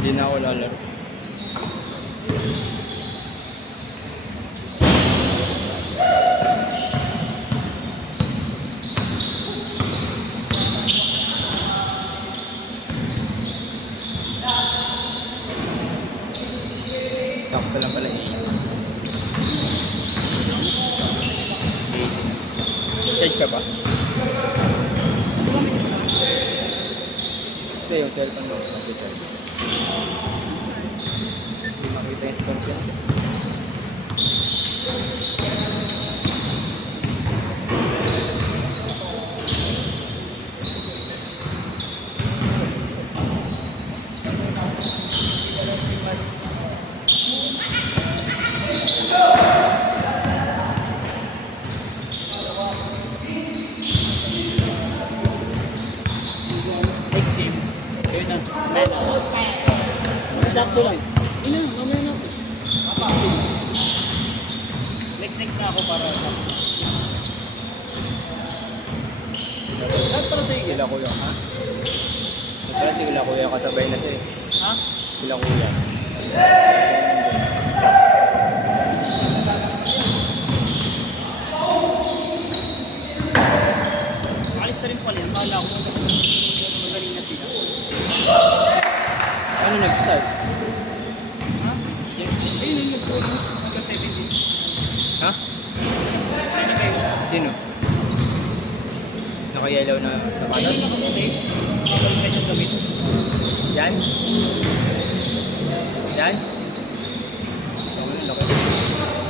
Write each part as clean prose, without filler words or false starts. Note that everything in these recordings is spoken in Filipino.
Hindi na ako lalaro. Sakto lang pala 8. 8. Charge ka ba? Hindi, yung cellphone mo. Mag-charge. Hindi makita yung scorpion. Next game. Ayun na. Men. Sakto lang. Ina, mamaya na ako. Next na ako para Saan para sa'yo sila kuya, ha? Para sila kuya, kasabay na siya eh. ha? Sila kuya. Alis na rin pala yan. Kala ko magaling na sila. Ano nag-start? Ha? Ayun yung nag-goal mo. Nagka-17. Ha? Ayun na kayo. Sino? Naka-yellow na Ayun nakalap? yung nakaputi. Nakabalikan yung gamit. Yan? Yan? Ano laki?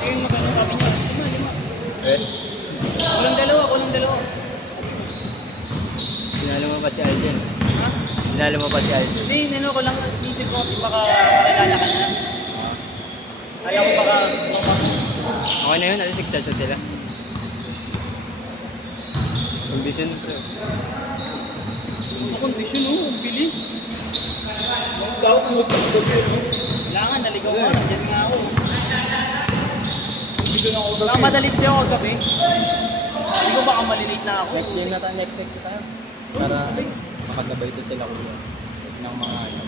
Ayun yung magandang sabi niya. Lima. Eh? Walang dalawa. Sinalo mo pa si Alden. Ha? Sinalo mo pa si Alden. Hindi, ano ko lang, isip ko kasi baka makilala ka na. Kaya ko baka Okay na yun, alas 6 na sila. Condition pre. kondisyon oh, ang bilis. Daw ko magpapagabi no. Kailangan naligaw ka, nandiyan nga ako. Hindi ko na ako gabi. Madalit siya ako gabi. Hindi ko baka malilate na ako. Next game na tayo, next tayo. Para makasabay ito sila kuya. Ng mga ano,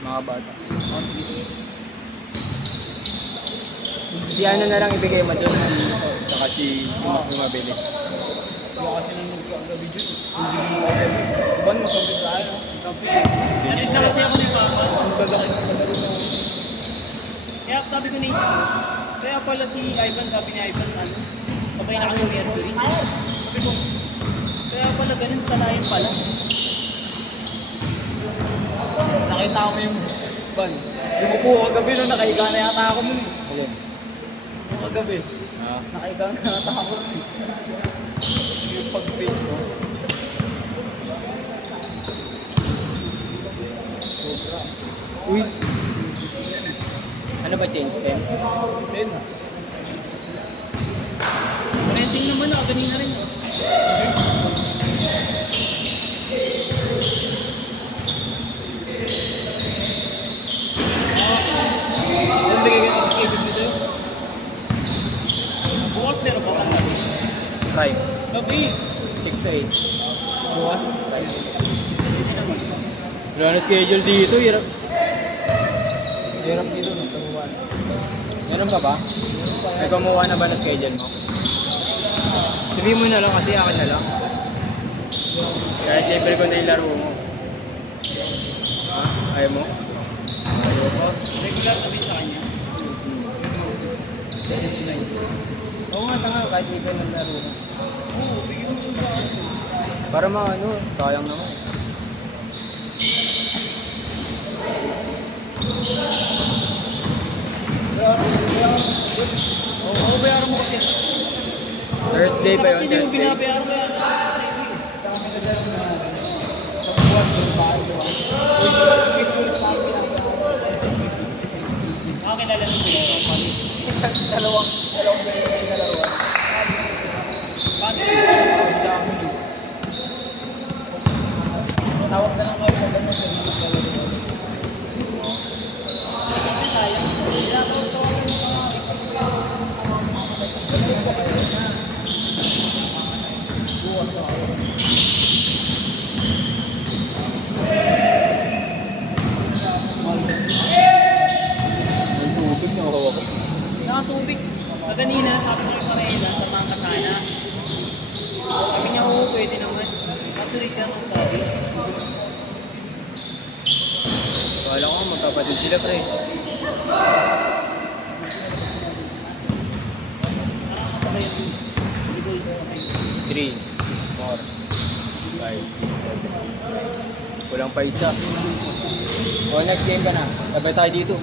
mga bata. Oh, sige. Si ano na lang ibigay mo doon, saka si Mabili. Kaya kasi nang nagkagabi dyan. Hindi mo magabi. Ban, masabit tayo. Gabi. Nalit na kasi ako ni Papa. Ang gagawin ng madali na. Kaya sabi ko naisip ko. Kaya pala si Ivan, sabi ni Ivan, ano, sabay na kami ni Mercury. Sabi ko, kaya pala ganun, kalayan pala. Nakita ko yung ban. Lumupo ko kagabi nung nakahiga na yata ako nun. Alin? Yung kagabi. Ah, Nakahiga na yata ako nun. Yung pag-page ko. Sobra. uy! Ano ba change pen? Then, renting naman ako, ganina rin. Ano bigay ka sa schedule nito? Bukas meron ba ka? Try. Gabi. 6 to 8. Bukas? Wala na schedule dito, hirap. Hirap dito, nagkamuha. Meron pa ba? May kumuha na ba na schedule mo? Sabihin mo na lang kasi akin na lang. Kahit libre ko na yung laro mo. Ha? Ayaw mo? Ayaw ko? Regular na sa kanya. Oo nga, tanga. Kahit libre ng laro mo. Oo, bigyan mo sa ano. Para ano, sayang naman. Oo, bayaran mo kasi. Thursday ba yun? Kasi hindi mo Thursday? binabayaran mo yan. Kilala mo yun. Dalawang beses na dalawa. Paano yun? Sa amin yun. Tawag na lang kayo sa ganun. Kasi sayang. Kailangan ko Mahal na Kanina, sabi ko yung Marela, samahan ka sana. Sabi niya, oo, pwede naman. Kasulit ka nung sabi. Wala ko magkapatid sila, pre. Sabay yung Idol. 3, 4, 5, 6, 7. Kulang pa isa. O, next game ka na. Sabay tayo dito.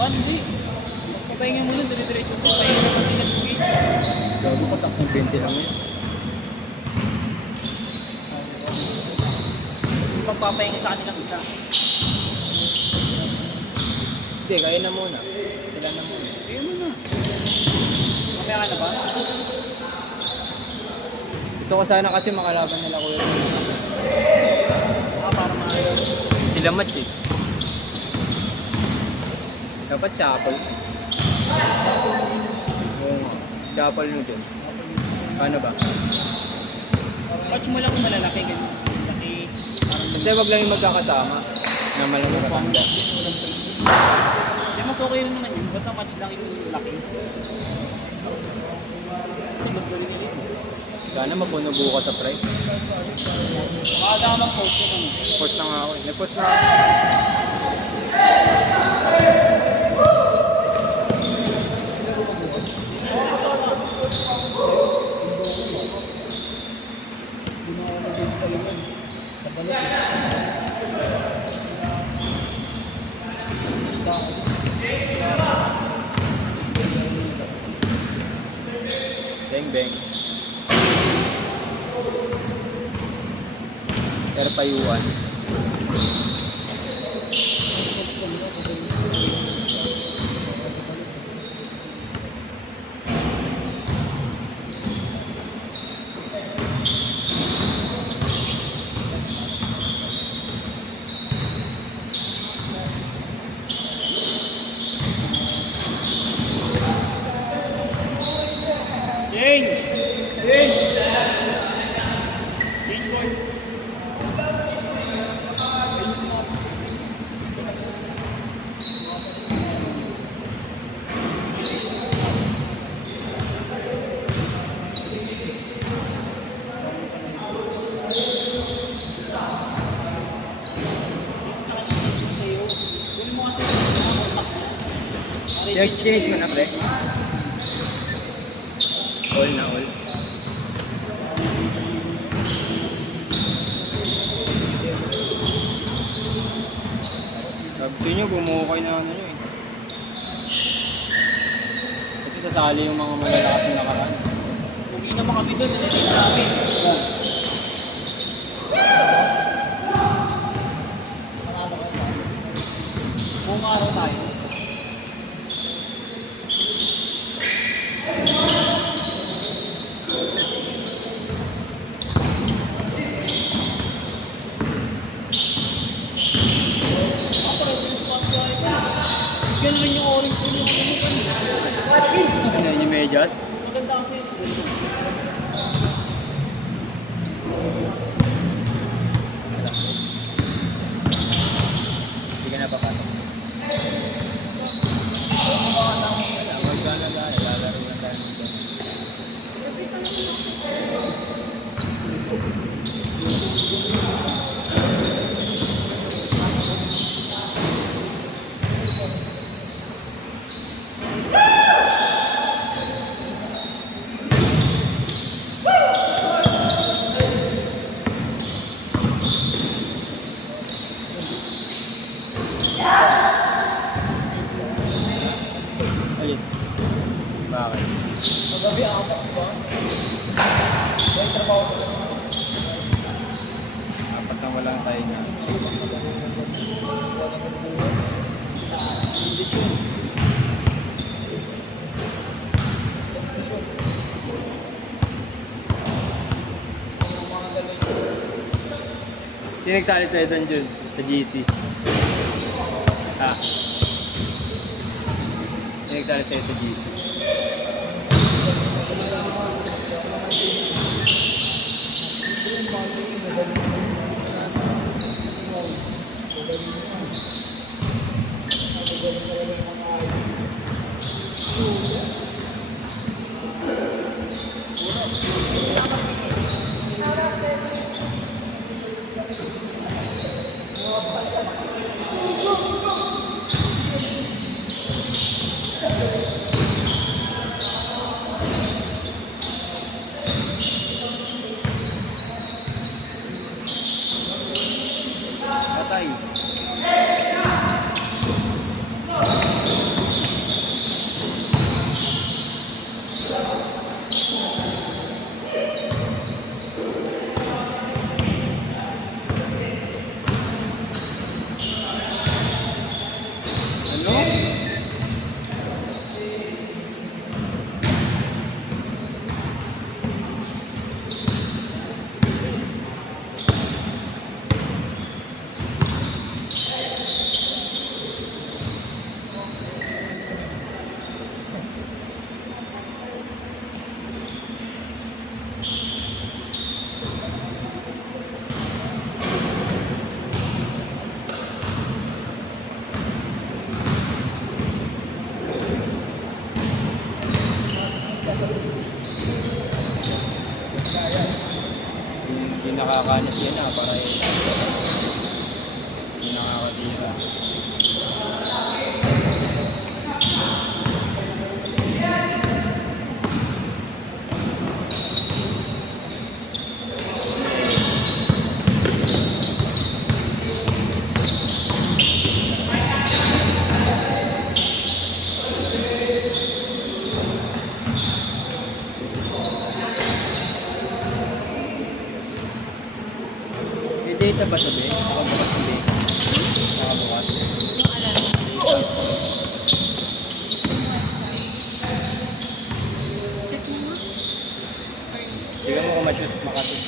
Hindi. Papahinga mo lang, dire-diretso. Papahinga na kasi nag-tweet. Gago ko saktong 20 lang yun. Magpapahinga sa kanilang isa. Hindi, kaya na muna. Kailan na muna. Kaya mo na. Mamaya ka na ba? Gusto ko sana kasi makalaban nila kuya. Para maayos. Sila match eh. Dapat shuffle. Oo nga. Shuffle nyo dyan. Paano ba? Watch mo lang kung malalaki, ganun. Laki. Kasi wag lang yung magkakasama. Na malang matanda. Di mas okay rin naman yun. Basta match lang yung laki. Kasi gusto rin nila yun. Sana mapuno bukas sa pre. Makakala ka mag-post yun ano. Post na nga ako eh. Nag-post na ako. Bang bang. Pero payuan. James! James! James boy! Change mo na pre. All na all. Gusto nyo, bumuo kayo na ano nyo eh. Kasi sasali yung mga malalakas na nakaraan. Uwi naman kami doon, nalilate namin. Buong araw tayo. Yan rin yung orange ko yung Ano yun yung medyas? maganda kasi Hindi ka napapasok. Wala, magkano na, lalaro na tayo dito. Alin? Bakit? magabi apat ba? Yung trabaho ko lang. Apat na walang tayo na. Sino nagsali sa'yo doon, Jun? Sa GC? Ah. Sino nagsali sa'yo sa GC? Patay. Ano? Hindi nakakanas yan para hindi nakakatira. May data ba sabi? Nakabukas hindi. Nakabukas. Tingnan mo kung ma-shoot makashoot.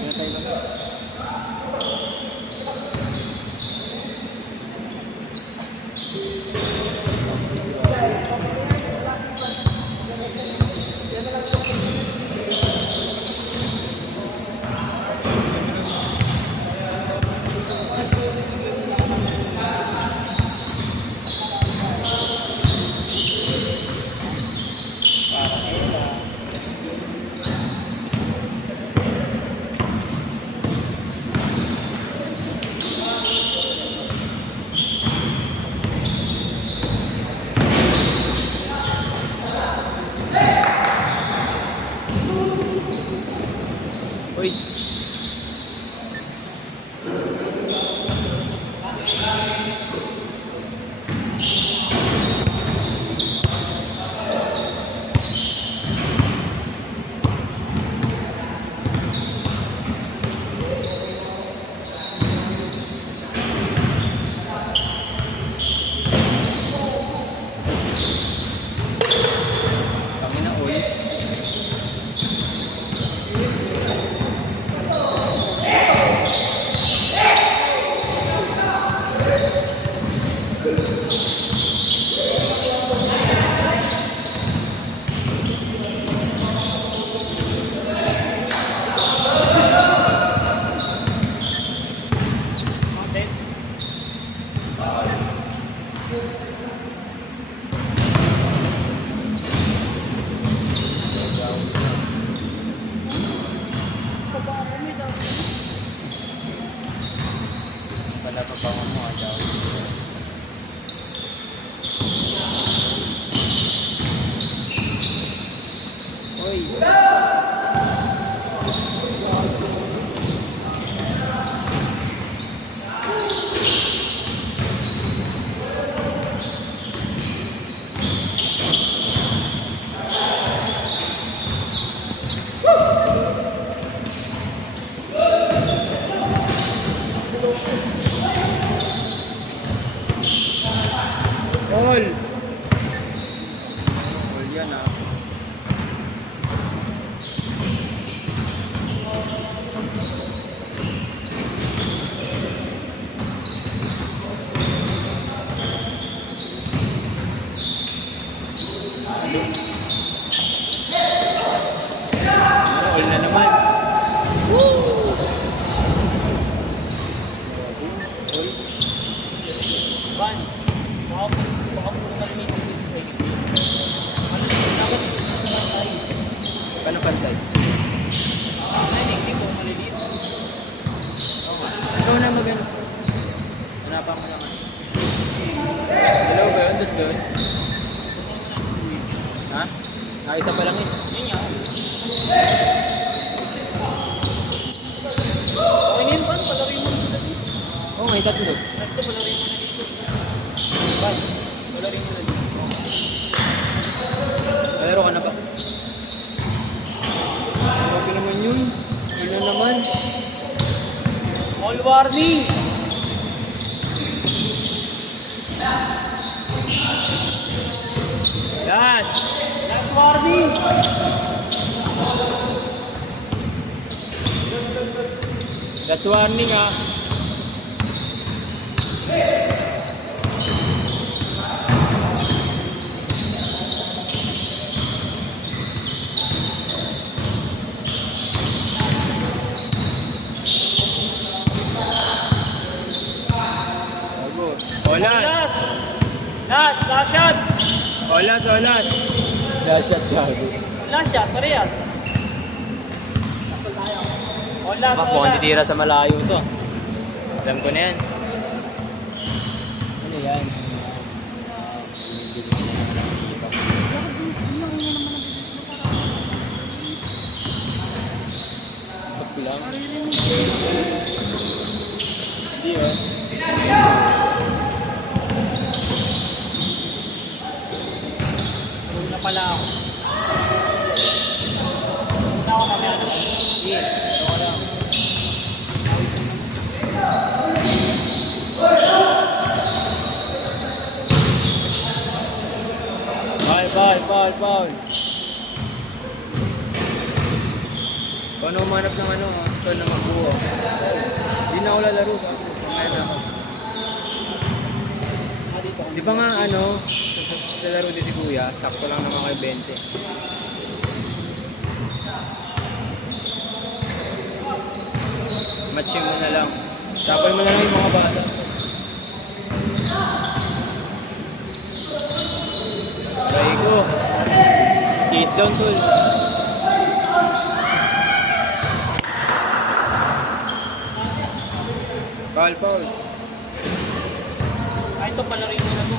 Pinatay lang. Uy! Tangina, uy! Wala pa pa mo daw. Uy! All! All yan ah. Isa pa lang eh. Yun nga. Okay na yun, Pan. Palarin mo na dito. Oo, may tatlo. Ito, palarin mo na dito. Pan, palarin mo na dito. Pero ka na ba? Okay naman yun. Ano naman? All warning! Last! Last warning! Last warning ah. Bago. Olas! Last shot! Olas! Last shot gago. Last shot, parehas. Nasaan tayo? Olas, Bak, mukhang titira sa malayo to. Alam ko na yan. Ano yan? Bak lang. Hindi oh. Tulog na pala ako. Tulog na ako mamaya na. Sige. Ito lang. Foul. Kung ano umanap ng ano, ito na magbuo. Hindi na ako lalaro. Kumain na ako. Di ba nga ano, sa laro din si Kuya, sakto lang naman kay 20. Matching mo na lang. Sapal mo na lang yung mga bata. Try ko. Chase down tool. Foul. Ay, ito pala rin na to.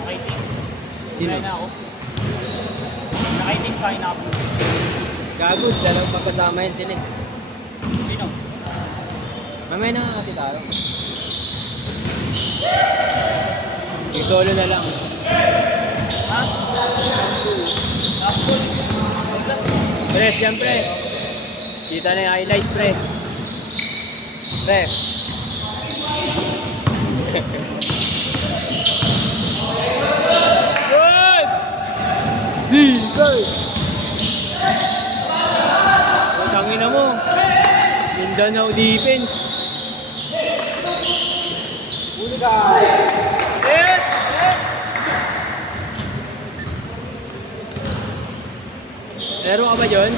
Nakaiting. Sino? Try na ako. Nakaiting sa akin ako. Gago, dalawang magkasama yan sila eh. Sino? Mamaya na nga kasi taro. Yung solo na lang. Ha? Apple. Pre, siyempre. Kita na yung highlights, pre. Pre. Good! Defense! Tangin na mo. Mindanao defense. Huli ka. Meron ka ba dyan?